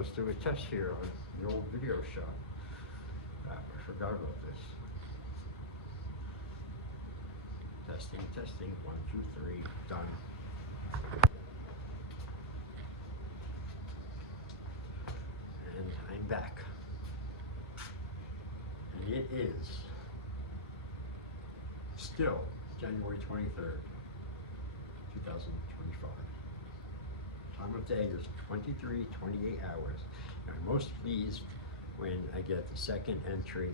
let's do a test here on the old video shop. I forgot about this. Testing, testing, 1, 2, 3, done. And I'm back. And it is still January 23rd, 2025. Time of day is 23:28 hours. And I'm most pleased when I get the second entry,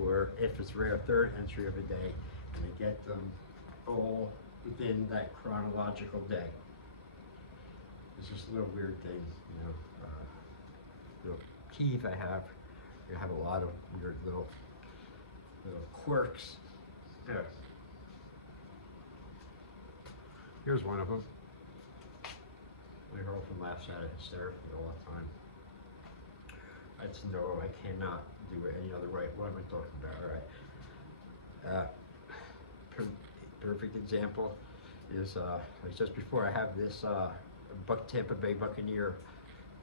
or if it's rare, third entry of a day, and I get them all within that chronological day. It's just a little weird thing, you know. Little peeve I have. You have a lot of weird little quirks. Yeah. Here's one of them. My girlfriend laughs at it hysterically all the time. It's no, I cannot do it any other way. What am I talking about? All right. Perfect example is like just before I have this Tampa Bay Buccaneer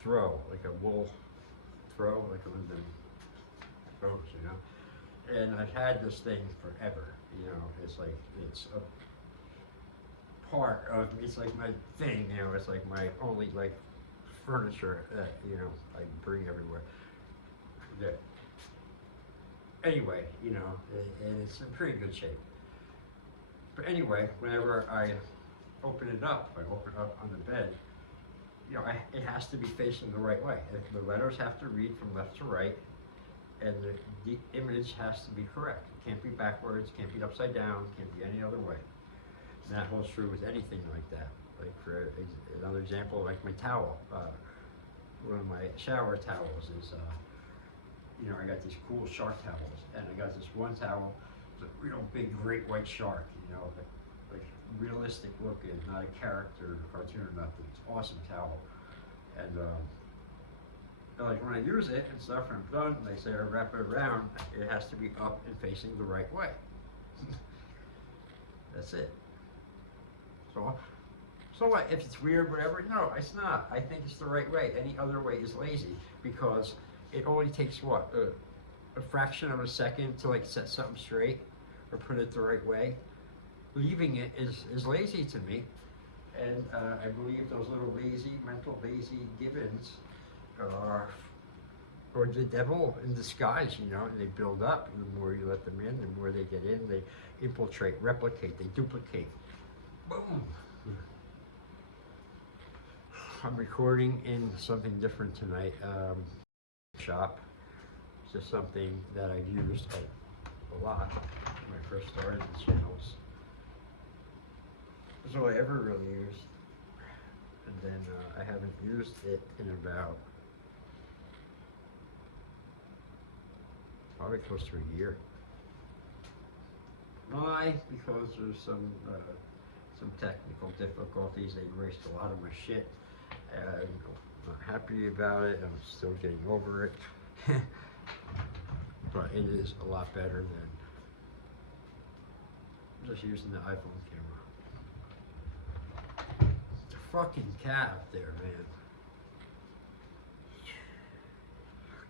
throw, like a wool throw, like one of them throws, you know. And I've had this thing forever, you know. It's like it's a part of, it's like my thing, you know. It's like my only like furniture that, you know, I bring everywhere. Yeah. Anyway, you know, and it's in pretty good shape. But anyway, whenever I open it up on the bed, you know, it has to be facing the right way. The letters have to read from left to right, and the image has to be correct. It can't be backwards, can't be upside down, can't be any other way. And that holds true with anything like that. Like for another example, like my towel, one of my shower towels is, you know, I got these cool shark towels, and I got this one towel, it's a real big great white shark, you know, like realistic looking, not a character cartoon or nothing. It's an awesome towel. And like when I use it and stuff and I'm done, they say I wrap it around, it has to be up and facing the right way. That's it. So what, if it's weird, whatever? No, it's not. I think it's the right way. Any other way is lazy, because it only takes what, a fraction of a second to like set something straight or put it the right way. Leaving it is lazy to me, and I believe those little mental lazy givens are or the devil in disguise, you know, and they build up, and the more you let them in, the more they get in, they infiltrate, replicate, they duplicate. Boom! I'm recording in something different tonight. Shop. It's just something that I've used a lot when I first started the channels. That's all I ever really used. And then I haven't used it in about probably close to a year. Why? Because there's some technical difficulties. They erased a lot of my shit. I'm not happy about it. I'm still getting over it. But it is a lot better than just using the iPhone camera. The fucking cat up there, man.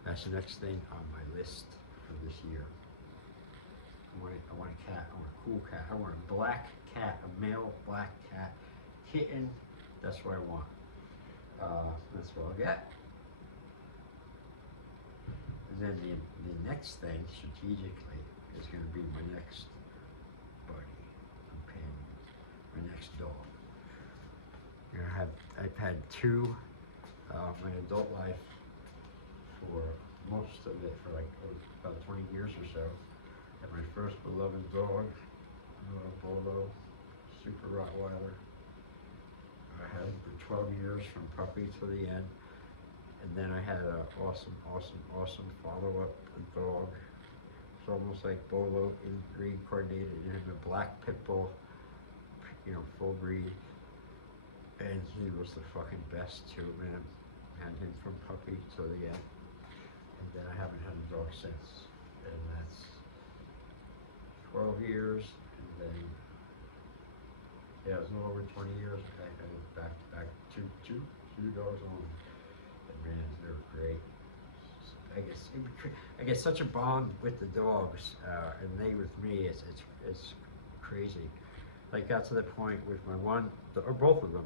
That's the next thing on my list for this year. I want a cat. I want a cool cat. I want a black cat, a male black cat, kitten. That's what I want. That's what I'll get. And then the next thing, strategically, is going to be my next buddy, companion, my next dog. You know, I've had two my adult life for most of it, for like about 20 years or so. And my first beloved dog, Bolo, super Rottweiler. I had him for 12 years from puppy to the end. And then I had an awesome follow-up dog. It's almost like Bolo reincarnated into a black pit bull, you know, full breed. And he was the fucking best too, man. Had him from puppy to the end. And then I haven't had a dog since. And that's 12 years, and then, yeah, it was a little over 20 years. I had back to 2 dogs only. And man, they were great. I guess I get such a bond with the dogs, and they with me. It's crazy. Like got to the point with my one or both of them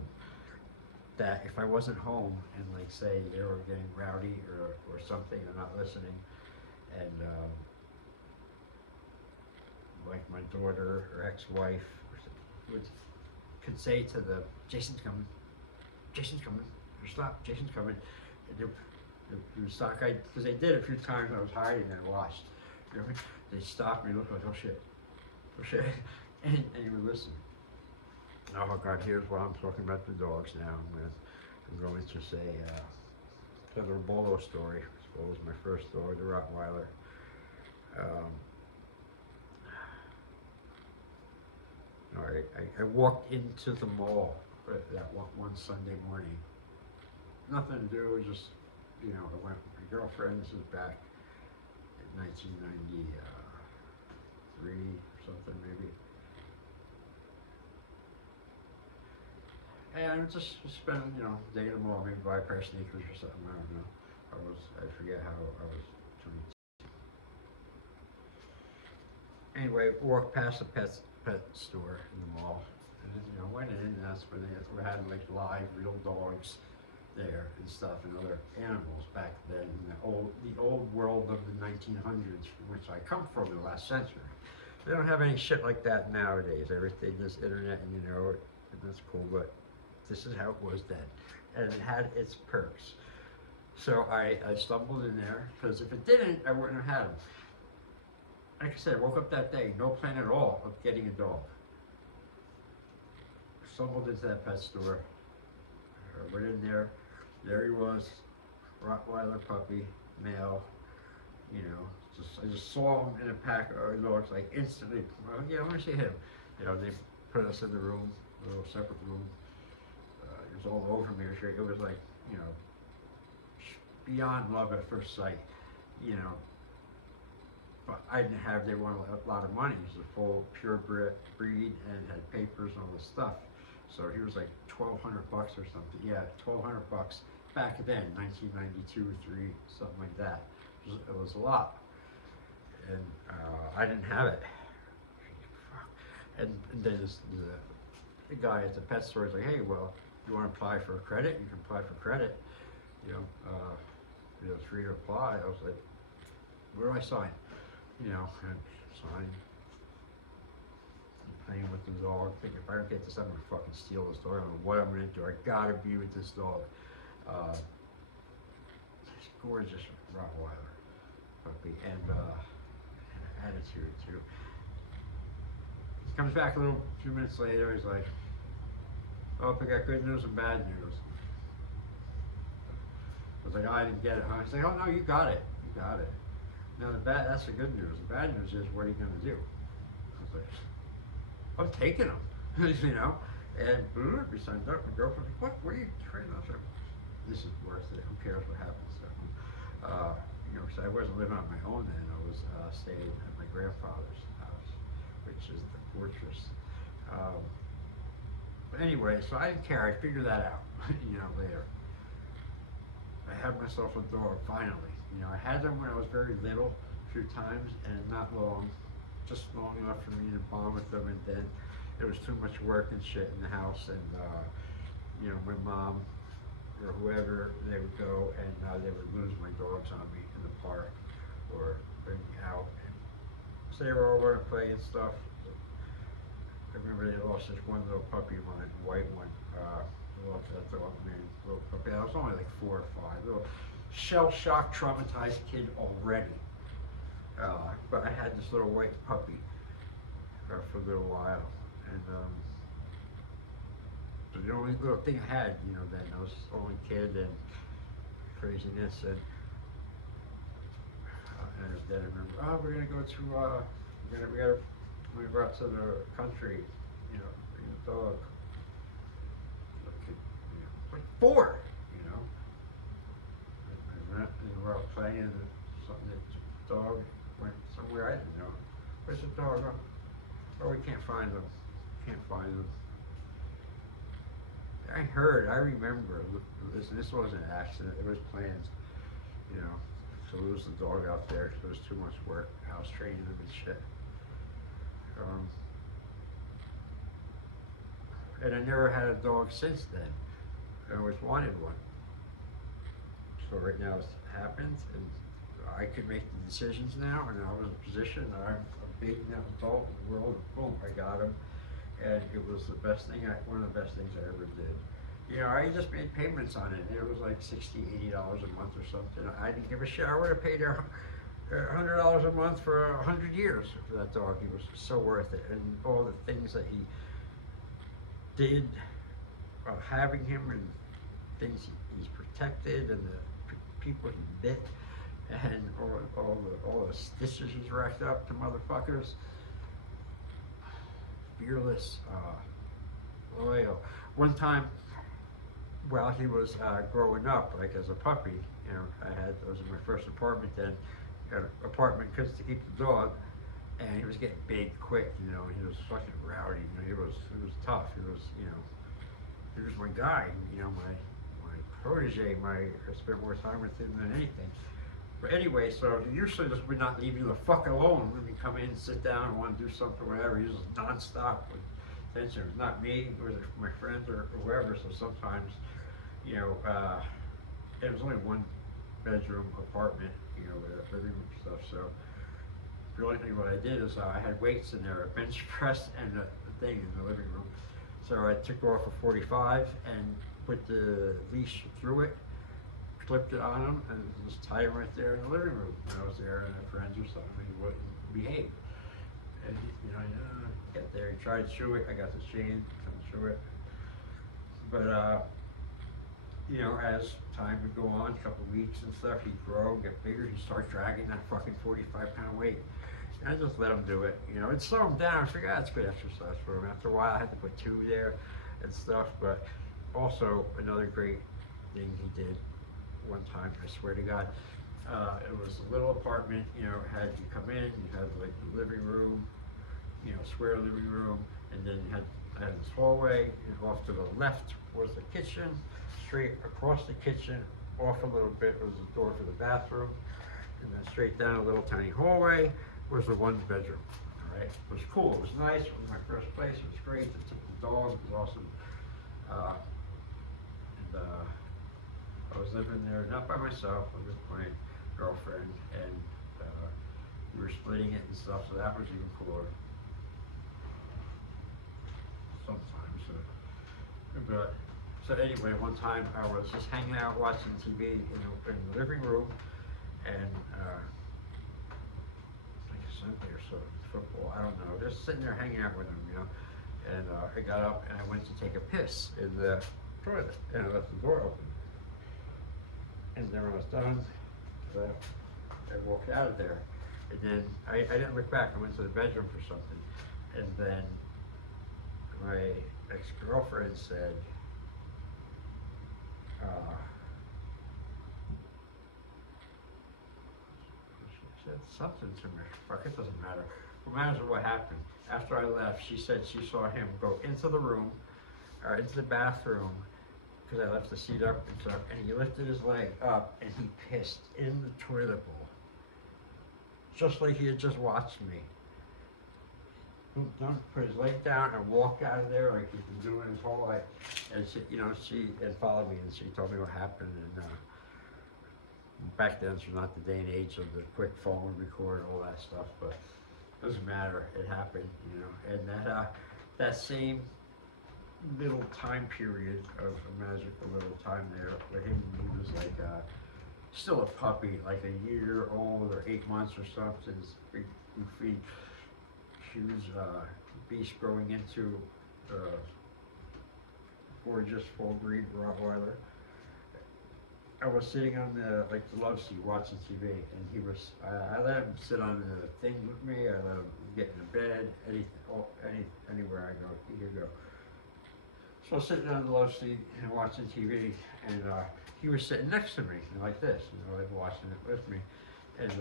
that if I wasn't home and like say they were getting rowdy or something or not listening, and like my daughter or ex-wife could say to them, Jason's coming, or stop, Jason's coming. And they would stop, because they did a few times. I was hiding and I watched. You know, they stopped me, looked like, oh shit, and you would listen. Oh God, here's why I'm talking about the dogs now. I'm going to say the Bolo story. It was my first dog, the Rottweiler. All right, I walked into the mall that one Sunday morning. Nothing to do, just, you know, I went with my girlfriend. This is back in 1993 or something maybe. And I just spent, you know, day in the mall, maybe buy a pair of sneakers or something, I don't know. I forget how I was 22. Anyway, walked past the pet store in the mall, and then, you know, went in, and that's when we had like live, real dogs there and stuff, and other animals back then in the old world of the 1900s, from which I come from, in the last century. They don't have any shit like that nowadays. Everything is internet, and you know, and that's cool, but this is how it was then, and it had its perks. So I stumbled in there, because if it didn't, I wouldn't have had them. Like I said, I woke up that day, no plan at all of getting a dog. Stumbled into that pet store, went in there he was, Rottweiler puppy, male, you know, I just saw him in a pack of dogs, like instantly, well, yeah, I want to see him. You know, they put us in the room, a little separate room. It was all over me. It was like, you know, beyond love at first sight, you know. But I didn't have, they wanted a lot of money. It was a full purebred breed and had papers and all this stuff. So he was like $1,200 or something. Yeah, $1,200 back then, 1992, 3, something like that. It was a lot. And I didn't have it. And then the guy at the pet store was like, hey, well, you want to apply for credit? You can apply for credit. You know, it's free to apply. I was like, where do I sign? You know, and sign. I'm playing with the dog. Think if I don't get this, I'm gonna fucking steal this dog. I don't know what I'm gonna do. I gotta be with this dog. This gorgeous Rottweiler puppy, and attitude too. He comes back a few minutes later. He's like, "Oh, I got good news and bad news." I was like, "Oh, I didn't get it, huh?" He's like, "Oh no, you got it. You got it." Now that's the good news. The bad news is, what are you gonna do? I was like, I'm taking them, you know. And we signed up. My girlfriend was like, what are you trying to do? This is worth it. Who cares what happens? So, you know, because I wasn't living on my own then. I was staying at my grandfather's house, which is the fortress. But anyway, so I didn't care. I figured that out, you know, later. I had myself a dog finally. You know, I had them when I was very little, a few times, and not long, just long enough for me to bond with them. And then it was too much work and shit in the house, and you know, my mom or whoever, they would go and they would lose my dogs on me in the park or bring me out. And so they were all going to play and stuff. I remember they lost this one little puppy of mine, a white one. Lost that dog, man, little puppy. I was only like 4 or 5. Little shell-shocked, traumatized kid already. But I had this little white puppy for a little while, and the only little thing I had, you know, then I was only kid and craziness, and then I remember, oh, we're gonna go to, we gotta move out to the country, you know, bring the dog. Like 4, you know. And we're out playing, and something, the dog went somewhere I didn't know. Where's the dog? Oh, we can't find them. Can't find them. I I remember, this wasn't an accident, it was planned, you know, to lose the dog out there, it was too much work, house training him and shit. And I never had a dog since then. I always wanted one. So right now it's happened, and I can make the decisions now, and I was in a position that I'm a big enough adult in the world, and boom, I got him. And it was the best thing, one of the best things I ever did. You know, I just made payments on it, and it was like $60, $80 a month or something. I didn't give a shit. I would have paid her $100 a month for 100 years for that dog. He was so worth it, and all the things that he did while having him, and things he's protected, and the people he bit, and all the stitches he's racked up to motherfuckers. Fearless, loyal. One time, while he was growing up, like as a puppy, you know, that was in my first apartment then, an apartment because to keep the dog, and he was getting big quick, you know, he was fucking rowdy, you know, he was tough, he was my guy, you know, my protege, I spent more time with him than anything. But anyway, so he usually just would not leave you the fuck alone when you come in, sit down, and want to do something, whatever. He was nonstop with attention. It was not me, it was my friends or whoever. So sometimes, you know, it was only one bedroom apartment, you know, with a living room stuff. So the only thing what I did is I had weights in there, a bench press and a thing in the living room. So I took off a 45 and put the leash through it, clipped it on him, and just tied him right there in the living room. When I was there and I had friends or something, he wouldn't behave. And you know, get there, he tried to chew it, I got the chain, couldn't chew it. But you know, as time would go on, a couple of weeks and stuff, he'd grow, get bigger, he'd start dragging that fucking 45-pound weight. And I just let him do it, you know, it'd slow him down. I figured, it's good exercise for him. After a while, I had to put 2 there and stuff, but also another great thing he did one time, I swear to God, it was a little apartment, you know, had you come in, you had like the living room, you know, square living room, and then I had this hallway, and off to the left was the kitchen, straight across the kitchen, off a little bit was the door for the bathroom, and then straight down a little tiny hallway was the one bedroom. All right, it was cool, it was nice, it was my first place, it was great, I took the dog, it was awesome. I was living there, not by myself, with my girlfriend, and we were splitting it and stuff, so that was even cooler. Sometimes. But, so anyway, one time I was just hanging out watching TV in the living room, and like a Sunday or so, football, I don't know, just sitting there hanging out with him, you know, and I got up and I went to take a piss in the toilet, and I left the door open. And then when I was done, I walked out of there. And then I didn't look back, I went to the bedroom for something. And then my ex-girlfriend said, she said something to me, fuck, it doesn't matter. What matters is what happened. After I left, she said she saw him go into the room, or into the bathroom, because I left the seat up and stuff, and he lifted his leg up and he pissed in the toilet bowl. Just like he had just watched me. Put his leg down and walk out of there like he's been doing his whole life. And she, you know, she followed me and she told me what happened. And back then it's not the day and age of the quick phone record, all that stuff, but it doesn't matter. It happened, you know. And that same little time period of a magical little time there with him, he was like still a puppy, like a year old or 8 months or something, this big goofy huge beast growing into gorgeous full breed Rottweiler. I was sitting on the love seat watching TV, and he was. I let him sit on the thing with me. I let him get in the bed, anywhere I go, he could go. So I was sitting on the love seat and watching TV, and he was sitting next to me, like this, like watching it with me. And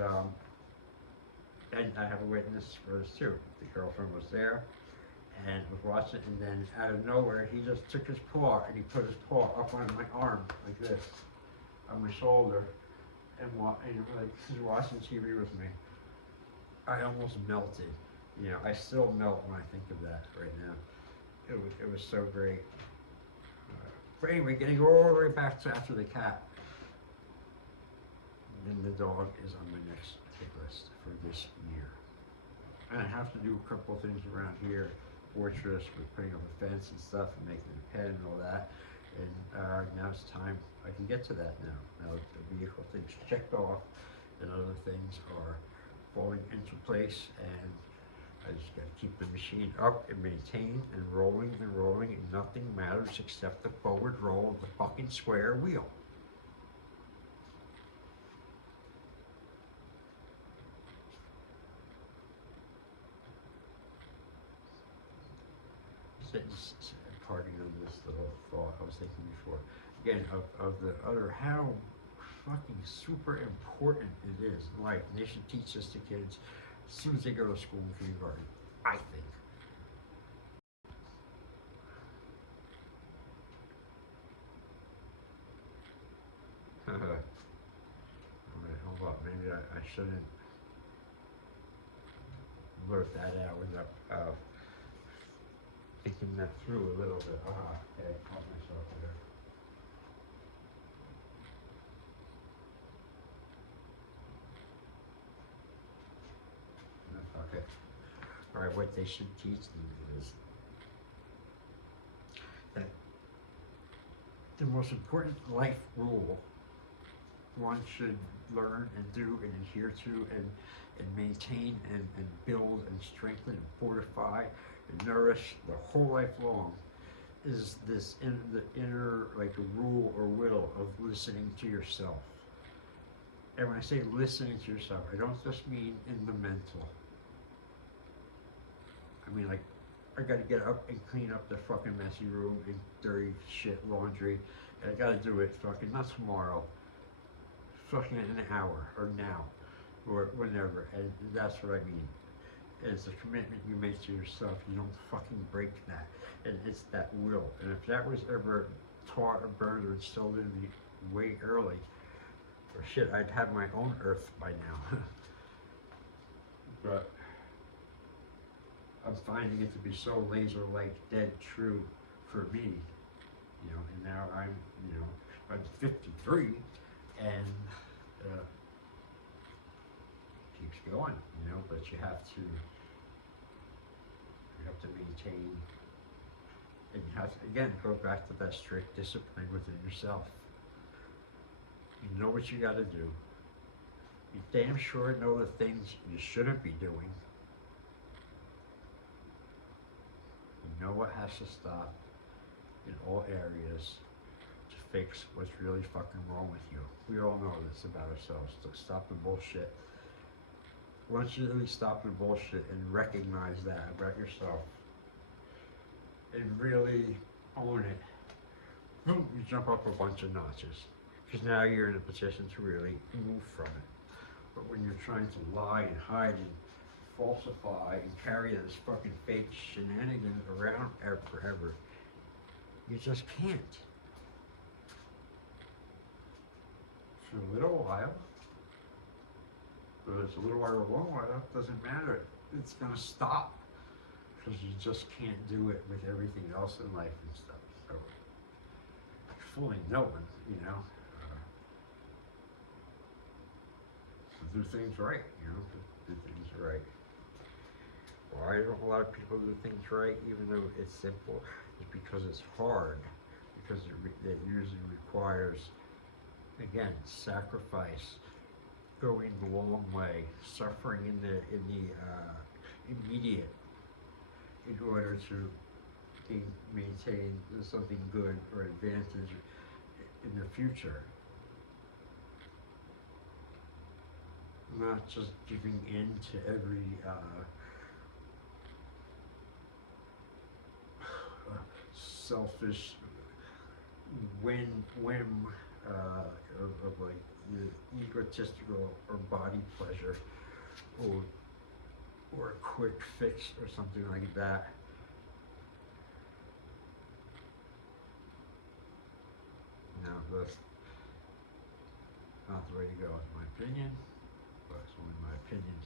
I have a witness for this too. The girlfriend was there, and was watching, and then out of nowhere, he just took his paw and he put his paw up on my arm like this, on my shoulder, and like he's watching TV with me. I almost melted. You know, I still melt when I think of that right now. It was so great. But anyway, getting all the way back to after the cat, then the dog is on my next hit list for this year. And I have to do a couple of things around here, fortress with putting up a fence and stuff and making a pen and all that. And now it's time I can get to that now. Now the vehicle things checked off, and other things are falling into place, and I just got to keep the machine up and maintained and rolling, and nothing matters except the forward roll of the fucking square wheel. Parting on this little thought I was thinking before. Again, of the other, how fucking super important it is in life. And they should teach this to kids as soon as they go to school and kindergarten, I think. Alright, hold up. Maybe I shouldn't blurt that out without thinking that through a little bit. Okay, caught myself there. Okay. Alright, what they should teach them is that the most important life rule one should learn and do and adhere to and maintain and build and strengthen and fortify and nourish the whole life long is this the inner, like, a rule or will of listening to yourself. And when I say listening to yourself, I don't just mean in the mental. I mean, like, I gotta get up and clean up the fucking messy room and dirty shit laundry, and I gotta do it fucking not tomorrow, fucking in an hour or now or whenever. And that's what I mean. It's a commitment you make to yourself. You don't fucking break that. And it's that will. And if that was ever taught or burned or instilled in me way early, or shit, I'd have my own earth by now. But I'm finding it to be so laser-like dead true for me, you know. And now I'm 53, and keeps going, you know. But you have to maintain, and you have to, again, go back to that strict discipline within yourself. You know what you got to do. You damn sure know the things you shouldn't be doing. You know what has to stop in all areas to fix what's really fucking wrong with you. We all know this about ourselves. So stop the bullshit. Once you really stop the bullshit and recognize that about yourself and really own it, boom, you jump up a bunch of notches. Because now you're in a position to really move from it. But when you're trying to lie and hide and falsify and carry this fucking fake shenanigans around forever, you just can't. For a little while, but it's a little while or a long while, it doesn't matter. It's gonna stop, because you just can't do it with everything else in life and stuff. So, fully knowing, you know, to do things right, you know, to do things right. Why don't a lot of people do things right, even though it's simple? It's because it's hard, because it usually requires, again, sacrifice, going the long way, suffering in the immediate, in order to maintain something good or advantage in the future. Not just giving in to every selfish whim of like egotistical or body pleasure, or a quick fix or something like that. list. Not the way to go, in my opinion, but it's only my opinion.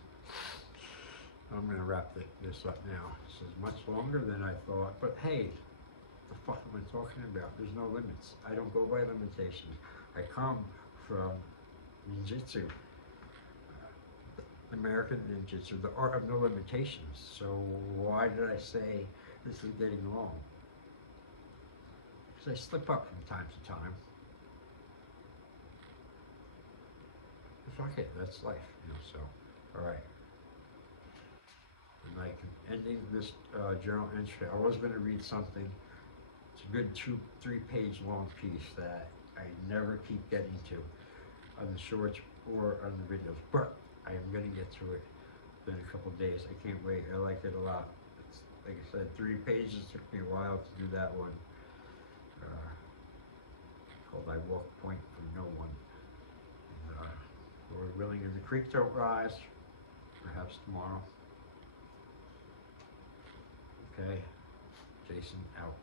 I'm gonna wrap this up now. This is much longer than I thought, but hey, the fuck am I talking about? There's no limits. I don't go by limitations. I come from ninjutsu, American ninjutsu, the art of no limitations. So why did I say this is getting long? Because I slip up from time to time. Fuck it, that's life, so, all right. And like ending this journal entry, I was gonna read something. It's a good 2-3 page long piece that I never keep getting to on the shorts or on the videos, but I am gonna get to it in a couple days. I can't wait, I like it a lot. It's, like I said, 3 pages, took me a while to do that one. Called I Walk Point for No One. Lord willing, and the creek don't rise, perhaps tomorrow. Okay, Jason out.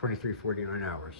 23:49 hours.